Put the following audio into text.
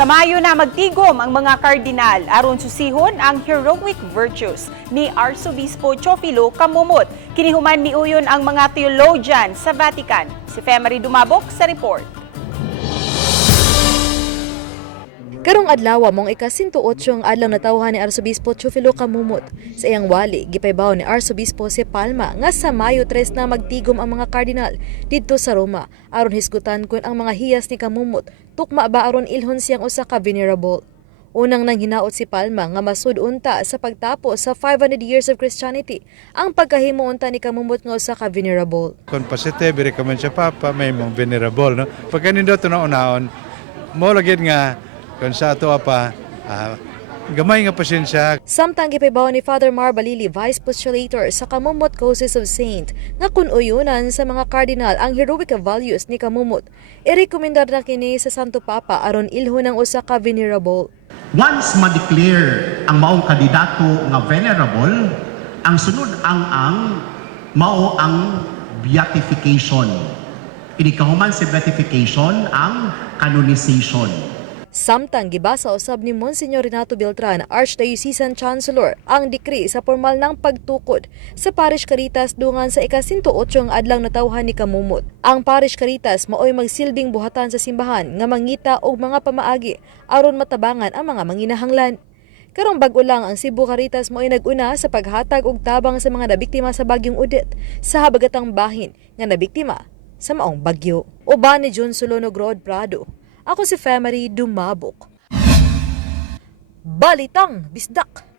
Sa Mayo na magtigom ang mga kardinal aron susihon ang heroic virtues ni Arsobispo Teofilo Camumot. Kinihuman miuyon ang mga theologian sa Vatican. Si Femari Dumabok sa report. Karong adlaw mong ika-108 ang adlang natawhan ni Arsobispo Teofilo Camumot. Sa iyang wali, gipaybaw ni Arsobispo si Palma nga sa Mayo 3 na magtigom ang mga kardinal didto sa Roma aron hisgutan kun ang mga hiyas ni Camumot tukma ba aron ilhon siyang usa ka venerable. Unang nang hinaot si Palma nga masud unta sa pagtapos sa 500 years of Christianity ang pagkahimo unta ni Camumot nga usa ka venerable. Kung pasite, recommend siya Papa, may mong venerable. No? Pagka nindot na unaon, mo lagyan nga kung sa ato pa, gamay nga pasensya. Samtang gipaybaw ni Father Mar Balili, Vice Postulator sa Camumot Causes of Saint, nga kun uyunan sa mga cardinal ang heroic values ni Camumot, irekomendar na kini sa Santo Papa aron ilhon ang usa ka venerable. Once ma-declare ang maong kandidato nga venerable, ang sunod ang mao ang beatification. Inikahuman si beatification ang canonization. Samtang gibasa usab ni Monsignor Renato Beltran, Archdiocesan Chancellor, ang dekri sa formal ng pagtukod sa Parish Caritas dungan sa ika-108 ang adlang natawhan ni Camumot. Ang Parish Caritas maoy magsilbing buhatan sa simbahan nga mangita og mga pamaagi aron matabangan ang mga manginahanglan. Karong bag-o lang ang Cebu Caritas maoy nag-una sa paghatag og tabang sa mga nabiktima sa bagyong Odette sa habagatang bahin nga nabiktima sa maong bagyo. Uban ni John Solonog Rod Prado. Ako si Femari Dumabok. Balitang Bisdak.